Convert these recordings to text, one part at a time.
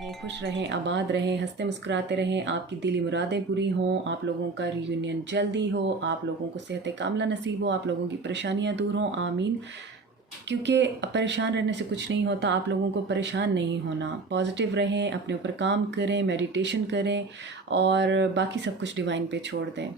रहें, खुश रहें, आबाद रहें, हंसते मुस्कुराते रहें, आपकी दिली मुरादें पूरी हों, आप लोगों का रियूनियन जल्दी हो, आप लोगों को सेहत कामला नसीब हो, आप लोगों की परेशानियां दूर हों, आमीन। क्योंकि परेशान रहने से कुछ नहीं होता, आप लोगों को परेशान नहीं होना। पॉजिटिव रहें, अपने ऊपर काम करें, मेडिटेशन करें और बाकी सब कुछ डिवाइन पे छोड़ दें।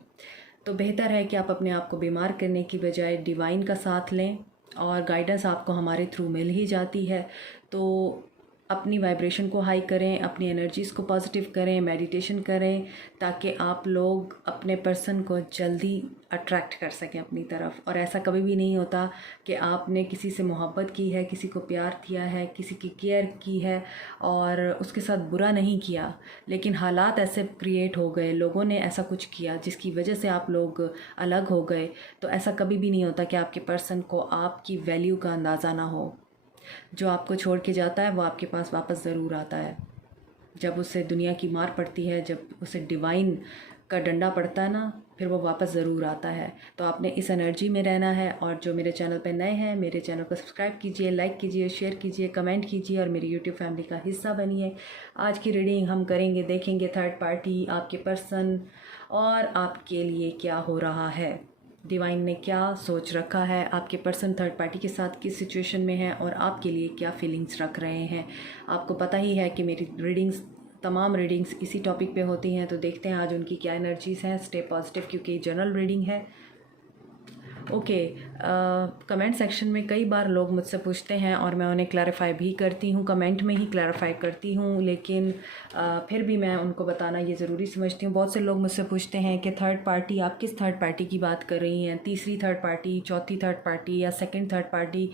तो बेहतर है कि आप अपने आप को बीमार करने की बजाय डिवाइन का साथ लें और गाइडेंस आपको हमारे थ्रू मिल ही जाती है। तो अपनी वाइब्रेशन को हाई करें, अपनी एनर्जीज़ को पॉजिटिव करें, मेडिटेशन करें, ताकि आप लोग अपने पर्सन को जल्दी अट्रैक्ट कर सकें अपनी तरफ। और ऐसा कभी भी नहीं होता कि आपने किसी से मोहब्बत की है, किसी को प्यार किया है, किसी की केयर की है और उसके साथ बुरा नहीं किया, लेकिन हालात ऐसे क्रिएट हो गए, लोगों ने ऐसा कुछ किया जिसकी वजह से आप लोग अलग हो गए। तो ऐसा कभी भी नहीं होता कि आपके पर्सन को आपकी वैल्यू का अंदाज़ा ना हो। जो आपको छोड़ के जाता है वो आपके पास वापस ज़रूर आता है। जब उसे दुनिया की मार पड़ती है, जब उसे डिवाइन का डंडा पड़ता है ना, फिर वो वापस ज़रूर आता है। तो आपने इस एनर्जी में रहना है। और जो मेरे चैनल पे नए हैं, मेरे चैनल को सब्सक्राइब कीजिए, लाइक कीजिए, शेयर कीजिए, कमेंट कीजिए और मेरी यूट्यूब फैमिली का हिस्सा बनिए। आज की रीडिंग हम करेंगे, देखेंगे थर्ड पार्टी, आपके पर्सन और आपके लिए क्या हो रहा है, डिवाइन ने क्या सोच रखा है, आपके पर्सन थर्ड पार्टी के साथ किस सिचुएशन में है और आपके लिए क्या फीलिंग्स रख रहे हैं। आपको पता ही है कि मेरी तमाम रीडिंग्स इसी टॉपिक पे होती हैं। तो देखते हैं आज उनकी क्या एनर्जीज़ हैं। स्टे पॉजिटिव, क्योंकि जनरल रीडिंग है। ओके, कमेंट सेक्शन में कई बार लोग मुझसे पूछते हैं और मैं उन्हें क्लैरिफाई भी करती हूँ, कमेंट में ही क्लैरिफाई करती हूँ, लेकिन फिर भी मैं उनको बताना ये ज़रूरी समझती हूँ। बहुत से लोग मुझसे पूछते हैं कि थर्ड पार्टी, आप किस थर्ड पार्टी की बात कर रही हैं, तीसरी थर्ड पार्टी, चौथी थर्ड पार्टी या सेकंड थर्ड पार्टी।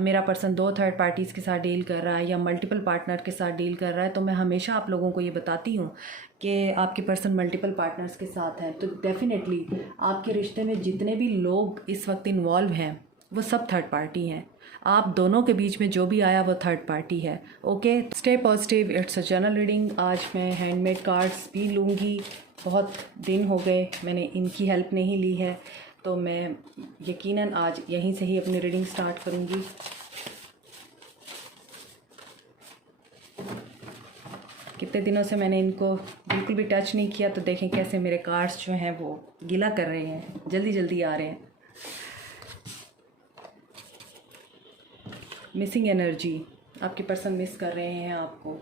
मेरा पर्सन 2 थर्ड पार्टीज़ के साथ डील कर रहा है या मल्टीपल पार्टनर के साथ डील कर रहा है। तो मैं हमेशा आप लोगों को ये बताती हूँ कि आपके पर्सन मल्टीपल पार्टनर्स के साथ हैं। तो डेफिनेटली आपके रिश्ते में जितने भी लोग इस वक्त इन्वॉल्व हैं वो सब थर्ड पार्टी हैं। आप दोनों के बीच में जो भी आया वो थर्ड पार्टी है। Okay, stay positive. It's a general reading. आज मैं हैंडमेड कार्ड्स भी लूँगी। बहुत दिन हो गए मैंने इनकी हेल्प नहीं ली है, तो मैं यकीनन आज यहीं से ही अपनी रीडिंग स्टार्ट करूँगी। कितने दिनों से मैंने इनको बिल्कुल भी टच नहीं किया, तो देखें कैसे मेरे कार्ड्स जो हैं वो गिला कर रहे हैं, जल्दी जल्दी आ रहे हैं। मिसिंग एनर्जी, आपके पर्सन मिस कर रहे हैं आपको।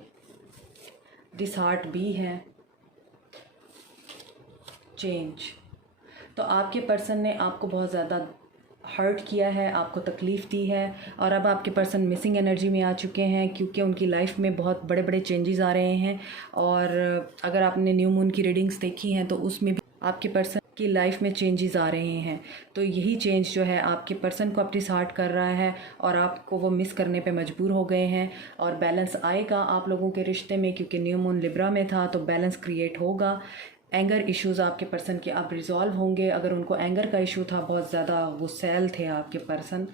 डिसहार्ट भी है। चेंज, तो आपके पर्सन ने आपको बहुत ज़्यादा हर्ट किया है, आपको तकलीफ़ दी है और अब आपके पर्सन मिसिंग एनर्जी में आ चुके हैं, क्योंकि उनकी लाइफ में बहुत बड़े बड़े चेंजेस आ रहे हैं। और अगर आपने न्यू मून की रीडिंग्स देखी हैं तो उसमें भी आपके पर्सन की लाइफ में चेंजेस आ रहे हैं। तो यही चेंज जो है आपके पर्सन को अपनी हार्ट कर रहा है और आपको वो मिस करने पे मजबूर हो गए हैं। और बैलेंस आएगा आप लोगों के रिश्ते में, क्योंकि न्यू मून लिब्रा में था, तो बैलेंस क्रिएट होगा। एंगर इश्यूज़ आपके पर्सन के अब रिज़ॉल्व होंगे। अगर उनको एंगर का इशू था, बहुत ज़्यादा गुस्सैल थे आपके पर्सन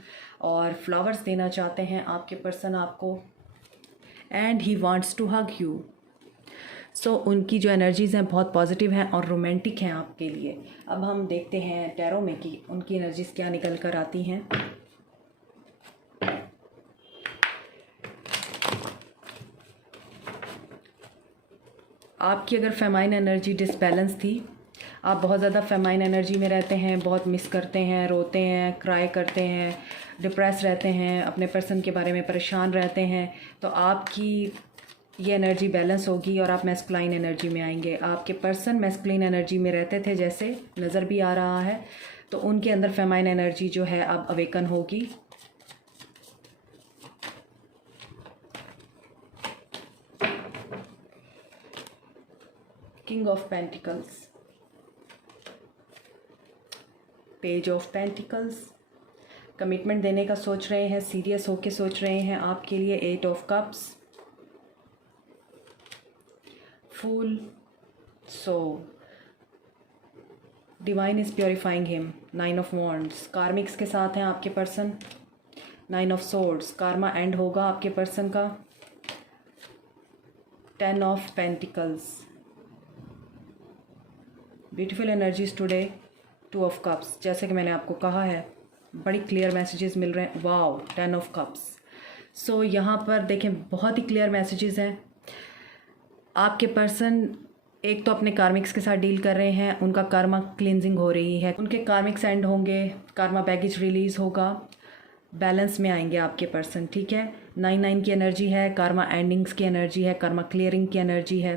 और फ्लावर्स देना चाहते हैं आपके पर्सन आपको, and he wants to hug you. So उनकी जो एनर्जीज़ हैं बहुत पॉजिटिव हैं और रोमांटिक हैं आपके लिए। अब हम देखते हैं टैरो में कि उनकी एनर्जीज़ क्या निकल कर आती हैं। आपकी अगर फेमाइन एनर्जी डिसबैलेंस थी, आप बहुत ज़्यादा फेमाइन एनर्जी में रहते हैं, बहुत मिस करते हैं, रोते हैं, क्राई करते हैं, डिप्रेस रहते हैं, अपने पर्सन के बारे में परेशान रहते हैं, तो आपकी ये एनर्जी बैलेंस होगी और आप मैस्कुलाइन एनर्जी में आएंगे। आपके पर्सन मैस्कुलाइन एनर्जी में रहते थे, जैसे नज़र भी आ रहा है, तो उनके अंदर फेमाइन एनर्जी जो है अब अवेकन होगी। King of pentacles, page of pentacles, commitment देने का सोच रहे हैं, सीरियस होके सोच रहे हैं आपके लिए। 8 of cups, fool, so divine is purifying him. 9 of wands, karmics के साथ हैं आपके person. 9 of swords, karma end होगा आपके पर्सन का। 10 of pentacles, beautiful energies today. 2 of cups, जैसे कि मैंने आपको कहा है बड़ी क्लियर मैसेजेस मिल रहे हैं। Wow, 10 of cups. सो यहाँ पर देखें बहुत ही क्लियर मैसेजेस हैं। आपके पर्सन एक तो अपने कार्मिक्स के साथ डील कर रहे हैं, उनका कर्मा क्लिनजिंग हो रही है, उनके कार्मिक्स एंड होंगे, कर्मा बैगेज रिलीज़ होगा, बैलेंस में आएंगे आपके पर्सन, ठीक है। 9-9 की एनर्जी है, कर्मा एंडिंग्स की एनर्जी है, कर्मा क्लियरिंग की एनर्जी है।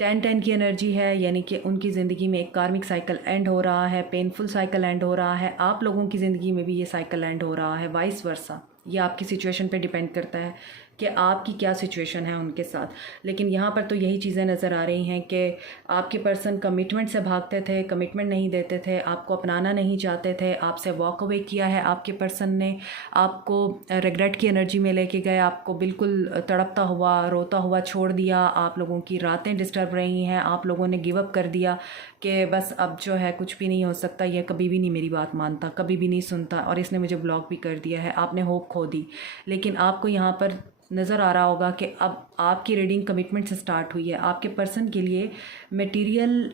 10-10 की एनर्जी है, यानी कि उनकी ज़िंदगी में एक कार्मिक साइकिल एंड हो रहा है, पेनफुल साइकिल एंड हो रहा है। आप लोगों की ज़िंदगी में भी ये साइकिल एंड हो रहा है, वाइस वर्सा। ये आपकी सिचुएशन पे डिपेंड करता है कि आपकी क्या सिचुएशन है उनके साथ। लेकिन यहाँ पर तो यही चीज़ें नज़र आ रही हैं कि आपके पर्सन कमिटमेंट से भागते थे, कमिटमेंट नहीं देते थे, आपको अपनाना नहीं चाहते थे, आपसे वॉक अवे किया है आपके पर्सन ने, आपको रिग्रेट की एनर्जी में लेके गए, आपको बिल्कुल तड़पता हुआ रोता हुआ छोड़ दिया, आप लोगों की रातें डिस्टर्ब रही हैं, आप लोगों ने गिव अप कर दिया कि बस अब जो है कुछ भी नहीं हो सकता, ये कभी भी नहीं मेरी बात मानता, कभी भी नहीं सुनता और इसने मुझे ब्लॉक भी कर दिया है। आपने होप खो दी। लेकिन आपको यहाँ पर नज़र आ रहा होगा कि अब आपकी रीडिंग कमिटमेंट से स्टार्ट हुई है। आपके पर्सन के लिए मटेरियल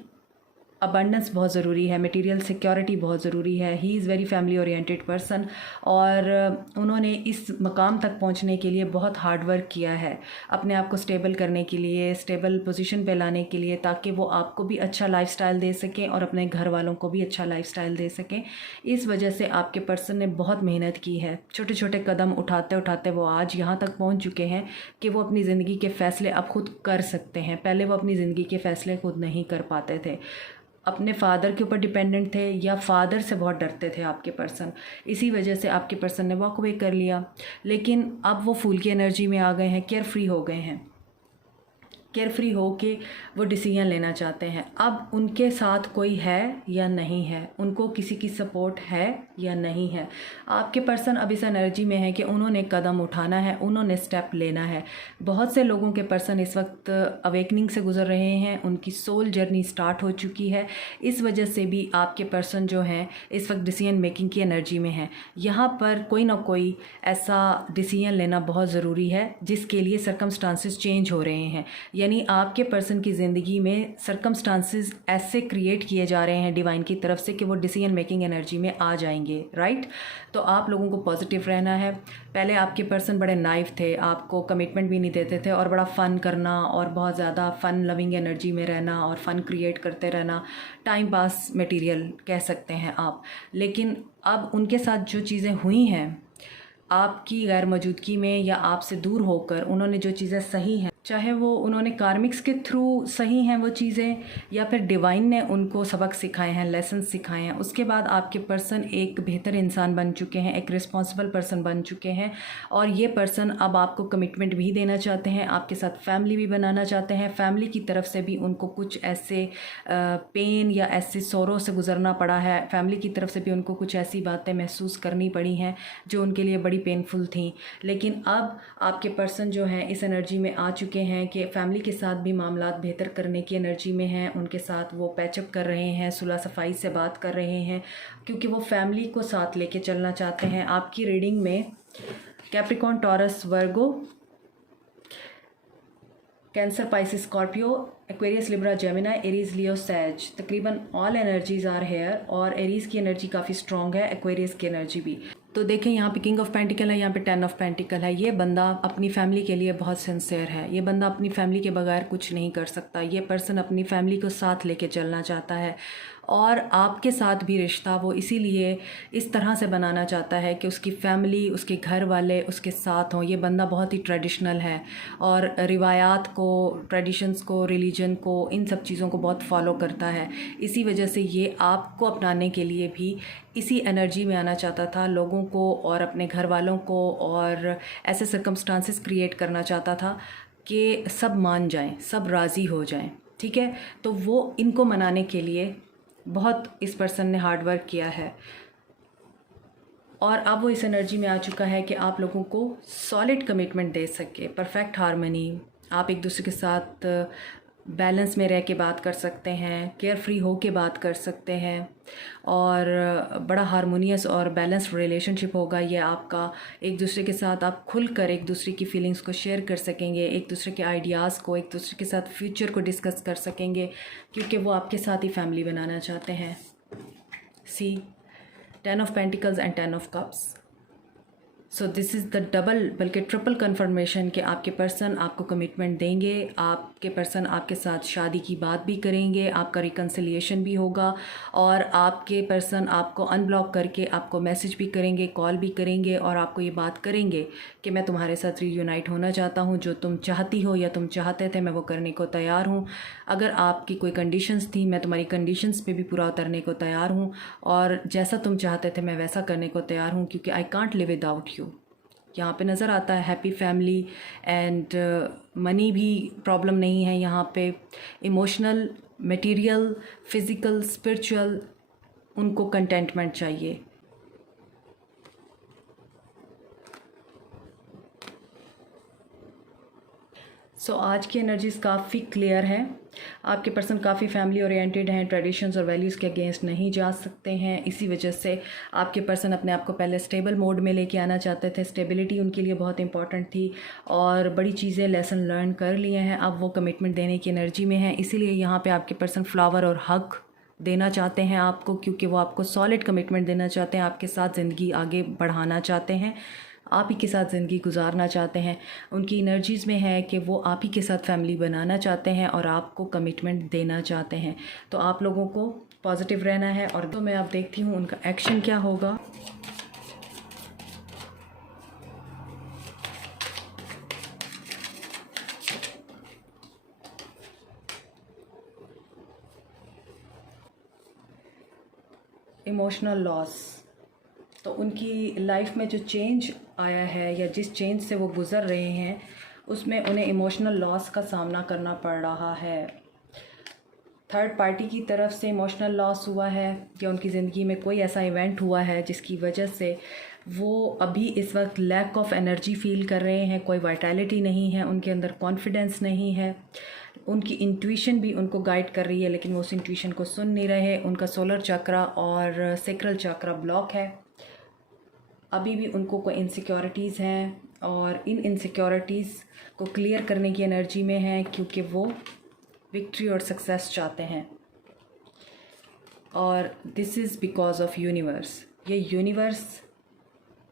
अबंडेंस बहुत ज़रूरी है, मटेरियल सिक्योरिटी बहुत ज़रूरी है। He is very family oriented person और उन्होंने इस मकाम तक पहुंचने के लिए बहुत हार्ड वर्क किया है, अपने आप को स्टेबल करने के लिए, स्टेबल पोजीशन पे लाने के लिए, ताकि वो आपको भी अच्छा लाइफस्टाइल दे सकें और अपने घर वालों को भी अच्छा लाइफस्टाइल दे सकें। इस वजह से आपके पर्सन ने बहुत मेहनत की है, छोटे छोटे कदम उठाते उठाते वो आज यहाँ तक पहुँच चुके हैं कि वो अपनी ज़िंदगी के फ़ैसले अब खुद कर सकते हैं। पहले वो अपनी ज़िंदगी के फ़ैसले खुद नहीं कर पाते थे, अपने फादर के ऊपर डिपेंडेंट थे या फादर से बहुत डरते थे आपके पर्सन। इसी वजह से आपके पर्सन ने वॉक अवे कर लिया। लेकिन अब वो फूल की एनर्जी में आ गए हैं, केयर फ्री हो गए हैं, केयर फ्री हो के वो डिसीजन लेना चाहते हैं। अब उनके साथ कोई है या नहीं है, उनको किसी की सपोर्ट है या नहीं है। आपके पर्सन अब इस एनर्जी में है कि उन्होंने कदम उठाना है, उन्होंने स्टेप लेना है। बहुत से लोगों के पर्सन इस वक्त अवेकनिंग से गुजर रहे हैं, उनकी सोल जर्नी स्टार्ट हो चुकी है। इस वजह से भी आपके पर्सन जो हैं इस वक्त डिसीजन मेकिंग की एनर्जी में हैं। यहाँ पर कोई ना कोई ऐसा डिसीजन लेना बहुत ज़रूरी है जिसके लिए सर्कमस्टांसेस चेंज हो रहे हैं। यानी आपके पर्सन की ज़िंदगी में सर्कमस्टांसेस ऐसे क्रिएट किए जा रहे हैं डिवाइन की तरफ से कि वो डिसीजन मेकिंग एनर्जी में आ जाएंगे, राइट। तो आप लोगों को पॉजिटिव रहना है। पहले आपके पर्सन बड़े नाइफ थे, आपको कमिटमेंट भी नहीं देते थे और बड़ा फ़न करना और बहुत ज़्यादा फ़न लविंग एनर्जी में रहना और फ़न क्रिएट करते रहना, टाइम पास मटीरियल कह सकते हैं आप। लेकिन अब उनके साथ जो चीज़ें हुई हैं आपकी गैर मौजूदगी में या आपसे दूर होकर, उन्होंने जो चीज़ें सही हैं, चाहे वो उन्होंने कार्मिक्स के थ्रू सही हैं वो चीज़ें या फिर डिवाइन ने उनको सबक सिखाए हैं, लेसन सिखाए हैं, उसके बाद आपके पर्सन एक बेहतर इंसान बन चुके हैं, एक रिस्पॉन्सिबल पर्सन बन चुके हैं। और ये पर्सन अब आपको कमिटमेंट भी देना चाहते हैं, आपके साथ फैमिली भी बनाना चाहते हैं। फैमिली की तरफ से भी उनको कुछ ऐसे पेन या ऐसे सोरो से गुजरना पड़ा है, फैमिली की तरफ से भी उनको कुछ ऐसी बातें महसूस करनी पड़ी हैं जो उनके लिए बड़ी पेनफुल थी। लेकिन अब आपके पर्सन जो हैं इस एनर्जी में आ चुके हैं कि फैमिली के साथ भी मामलात बेहतर करने की एनर्जी में हैं। उनके साथ वो पैचअप कर रहे हैं, सुलह सफाई से बात कर रहे हैं, क्योंकि वो फैमिली को साथ लेके चलना चाहते हैं। आपकी रीडिंग में Capricorn, Taurus, Virgo, Cancer, Pisces, Scorpio, Aquarius, Libra, Gemini, Aries, Leo, सैज, तकरीबन ऑल एनर्जीज आर हेयर। और एरीज की एनर्जी काफ़ी स्ट्रॉन्ग है, एक्वेरियस की एनर्जी भी। तो देखें यहाँ पे किंग ऑफ पेंटिकल है, यहाँ पे 10 ऑफ पेंटिकल है। ये बंदा अपनी फैमिली के लिए बहुत सिंसियर है, ये बंदा अपनी फैमिली के बगैर कुछ नहीं कर सकता। ये पर्सन अपनी फैमिली को साथ लेके चलना चाहता है और आपके साथ भी रिश्ता वो इसीलिए इस तरह से बनाना चाहता है कि उसकी फैमिली, उसके घर वाले उसके साथ हों। ये बंदा बहुत ही ट्रेडिशनल है और रिवायात को, ट्रेडिशंस को, रिलीजन को, इन सब चीज़ों को बहुत फॉलो करता है। इसी वजह से ये आपको अपनाने के लिए भी इसी एनर्जी में आना चाहता था, लोगों को और अपने घर वालों को, और ऐसे सर्कमस्टांसेस क्रिएट करना चाहता था कि सब मान जाएं, सब राज़ी हो जाएं, ठीक है। तो वो इनको मनाने के लिए बहुत इस पर्सन ने हार्ड वर्क किया है और अब वो इस एनर्जी में आ चुका है कि आप लोगों को सॉलिड कमिटमेंट दे सके, परफेक्ट हार्मनी, आप एक दूसरे के साथ बैलेंस में रह के बात कर सकते हैं, केयर फ्री हो के बात कर सकते हैं और बड़ा हारमोनियस और बैलेंस्ड रिलेशनशिप होगा ये आपका। एक दूसरे के साथ आप खुलकर एक दूसरे की फीलिंग्स को शेयर कर सकेंगे, एक दूसरे के आइडियाज़ को, एक दूसरे के साथ फ्यूचर को डिस्कस कर सकेंगे, क्योंकि वो आपके साथ ही फैमिली बनाना चाहते हैं। सी 10 of pentacles and 10 of cups. So this is the double बल्कि ट्रिपल कन्फर्मेशन कि आपके पर्सन आपको कमिटमेंट देंगे, आपके पर्सन आपके साथ शादी की बात भी करेंगे, आपका रिकन्सिलिएशन भी होगा और आपके पर्सन आपको अनब्लॉक करके आपको मैसेज भी करेंगे, कॉल भी करेंगे और आपको ये बात करेंगे कि मैं तुम्हारे साथ रीयूनाइट होना चाहता हूँ, जो तुम चाहती हो या तुम चाहते थे मैं वो करने को तैयार हूँ। अगर आपकी कोई कंडीशंस थी मैं तुम्हारी कंडीशंस पे भी पूरा उतरने को तैयार हूँ और जैसा तुम चाहते थे मैं वैसा करने को तैयार हूँ, क्योंकि I can't live without you. यहाँ पे नज़र आता है हैप्पी फैमिली एंड मनी भी प्रॉब्लम नहीं है यहाँ पे। इमोशनल, मटेरियल, फिज़िकल, स्पिरिचुअल, उनको कंटेंटमेंट चाहिए। सो आज की एनर्जीज़ काफ़ी क्लियर है। आपके पर्सन काफ़ी फैमिली ओरिएंटेड हैं, ट्रेडिशंस और वैल्यूज़ के अगेंस्ट नहीं जा सकते हैं। इसी वजह से आपके पर्सन अपने आप को पहले स्टेबल मोड में लेके आना चाहते थे। स्टेबिलिटी उनके लिए बहुत इंपॉर्टेंट थी और बड़ी चीज़ें लेसन लर्न कर लिए हैं। अब वो कमिटमेंट देने की एनर्जी में हैं, इसीलिए यहाँ पर आपके पर्सन फ्लावर और हक देना चाहते हैं आपको, क्योंकि वो आपको सॉलिड कमिटमेंट देना चाहते हैं, आपके साथ ज़िंदगी आगे बढ़ाना चाहते हैं, आप ही के साथ ज़िंदगी गुजारना चाहते हैं। उनकी एनर्जीज़ में है कि वो आप ही के साथ फैमिली बनाना चाहते हैं और आपको कमिटमेंट देना चाहते हैं। तो आप लोगों को पॉजिटिव रहना है और तो मैं अब देखती हूँ उनका एक्शन क्या होगा। इमोशनल लॉस, तो उनकी लाइफ में जो चेंज आया है या जिस चेंज से वो गुज़र रहे हैं उसमें उन्हें इमोशनल लॉस का सामना करना पड़ रहा है। थर्ड पार्टी की तरफ से इमोशनल लॉस हुआ है या उनकी ज़िंदगी में कोई ऐसा इवेंट हुआ है जिसकी वजह से वो अभी इस वक्त लैक ऑफ एनर्जी फील कर रहे हैं। कोई वाइटैलिटी नहीं है उनके अंदर, कॉन्फिडेंस नहीं है। उनकी इंट्यूशन भी उनको गाइड कर रही है लेकिन वो उस इंट्यूशन को सुन नहीं रहे। उनका सोलर चक्रा और सेक्रल चक्रा ब्लॉक है। अभी भी उनको कोई इनसिक्योरिटीज़ हैं और इन इनसिक्योरिटीज़ को क्लियर करने की एनर्जी में है, क्योंकि वो विक्ट्री और सक्सेस चाहते हैं। और this is because of universe. ये यूनिवर्स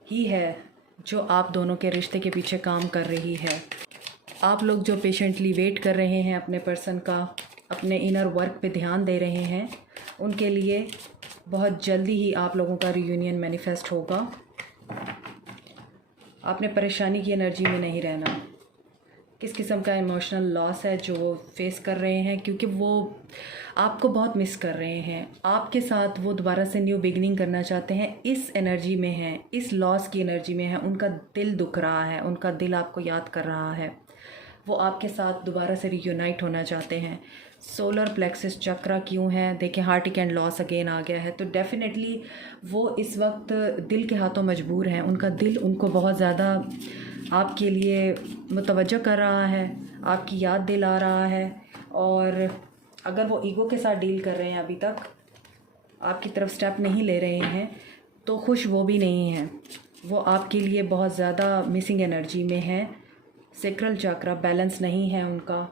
ही है जो आप दोनों के रिश्ते के पीछे काम कर रही है। आप लोग जो पेशेंटली वेट कर रहे हैं अपने पर्सन का, अपने इनर वर्क पे ध्यान दे रहे हैं, उनके लिए बहुत जल्दी ही आप लोगों का रियूनियन मैनिफेस्ट होगा। आपने परेशानी की एनर्जी में नहीं रहना। किस किस्म का इमोशनल लॉस है जो वो फेस कर रहे हैं, क्योंकि वो आपको बहुत मिस कर रहे हैं। आपके साथ वो दोबारा से न्यू बिगिनिंग करना चाहते हैं। इस एनर्जी में हैं, इस लॉस की एनर्जी में है। उनका दिल दुख रहा है, उनका दिल आपको याद कर रहा है। वो आपके साथ दोबारा से रियूनाइट होना चाहते हैं। सोलर प्लेक्सिस चक्रा क्यों है, देखें हार्टिक एंड लॉस अगेन आ गया है, तो डेफिनेटली वो इस वक्त दिल के हाथों मजबूर हैं। उनका दिल उनको बहुत ज़्यादा आपके लिए मुतवज्जो कर रहा है, आपकी याद दिला रहा है। और अगर वो ईगो के साथ डील कर रहे हैं, अभी तक आपकी तरफ स्टेप नहीं ले रहे हैं, तो खुश वो भी नहीं हैं। वो आपके लिए बहुत ज़्यादा मिसिंग एनर्जी में है। सेक्रल चक्रा बैलेंस नहीं है उनका,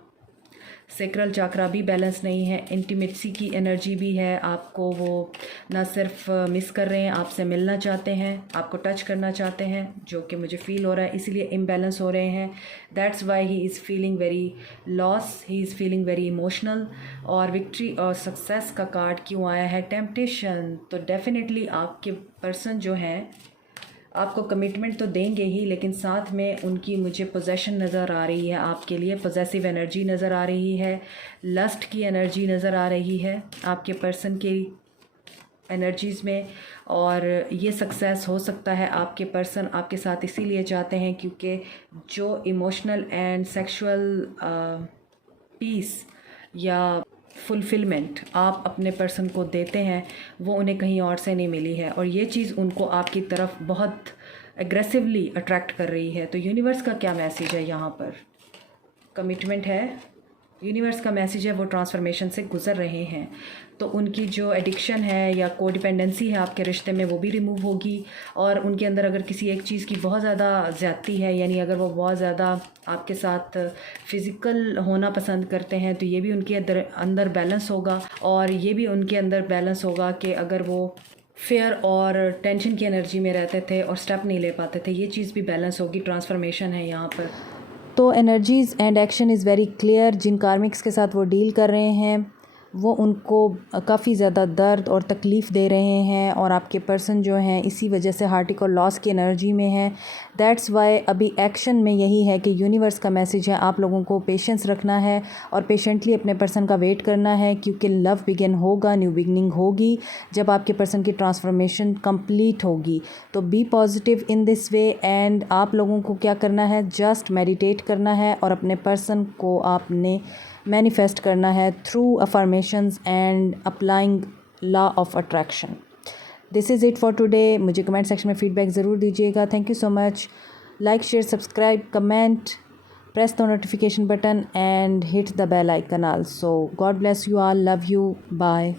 सेक्रल चक्रा भी बैलेंस नहीं है। इंटीमेसी की एनर्जी भी है। आपको वो ना सिर्फ मिस कर रहे हैं, आपसे मिलना चाहते हैं, आपको टच करना चाहते हैं, जो कि मुझे फ़ील हो रहा है, इसीलिए इम्बैलेंस हो रहे हैं। That's why he is feeling very loss, he is feeling very emotional. और विक्ट्री और सक्सेस का कार्ड क्यों आया है, टेम्पटेशन। तो डेफिनेटली आपके पर्सन जो हैं आपको कमिटमेंट तो देंगे ही, लेकिन साथ में उनकी मुझे पोजेशन नज़र आ रही है। आपके लिए पॉजेसिव एनर्जी नज़र आ रही है, लस्ट की एनर्जी नज़र आ रही है आपके पर्सन की एनर्जीज़ में। और ये सक्सेस हो सकता है आपके पर्सन आपके साथ इसीलिए चाहते हैं क्योंकि जो इमोशनल एंड सेक्सुअल पीस या फुलफ़िलमेंट आप अपने पर्सन को देते हैं वो उन्हें कहीं और से नहीं मिली है, और ये चीज़ उनको आपकी तरफ बहुत एग्रेसिवली अट्रैक्ट कर रही है। तो यूनिवर्स का क्या मैसेज है यहाँ पर, कमिटमेंट है। यूनिवर्स का मैसेज है वो ट्रांसफॉर्मेशन से गुज़र रहे हैं, तो उनकी जो एडिक्शन है या कोडिपेंडेंसी है आपके रिश्ते में वो भी रिमूव होगी। और उनके अंदर अगर किसी एक चीज़ की बहुत ज़्यादा ज़्यादती है, यानी अगर वो बहुत ज़्यादा आपके साथ फ़िज़िकल होना पसंद करते हैं, तो ये भी उनके अंदर बैलेंस होगा। और ये भी उनके अंदर बैलेंस होगा कि अगर वो फेयर और टेंशन की एनर्जी में रहते थे और स्टेप नहीं ले पाते थे। ये चीज़ भी बैलेंस होगी, ट्रांसफॉर्मेशन है यहाँ पर। तो energies and action is very clear. जिन कार्मिक्स के साथ वो डील कर रहे हैं वो उनको काफ़ी ज़्यादा दर्द और तकलीफ़ दे रहे हैं, और आपके पर्सन जो हैं इसी वजह से हार्टिक और लॉस की एनर्जी में है। दैट्स वाई अभी एक्शन में यही है कि यूनिवर्स का मैसेज है आप लोगों को पेशेंस रखना है और पेशेंटली अपने पर्सन का वेट करना है, क्योंकि लव बिगिन होगा, न्यू बिगनिंग होगी जब आपके पर्सन की ट्रांसफॉर्मेशन कंप्लीट होगी। तो be positive in this way. And आप लोगों को क्या करना है, जस्ट मेडिटेट करना है और अपने पर्सन को आपने मैनिफेस्ट करना है through affirmations and applying law of attraction. This is it for today. मुझे कमेंट सेक्शन में फ़ीडबैक ज़रूर दीजिएगा। Thank you so much. Like, share, subscribe, comment, press the notification button and hit the bell icon also. God bless you all. Love you. Bye.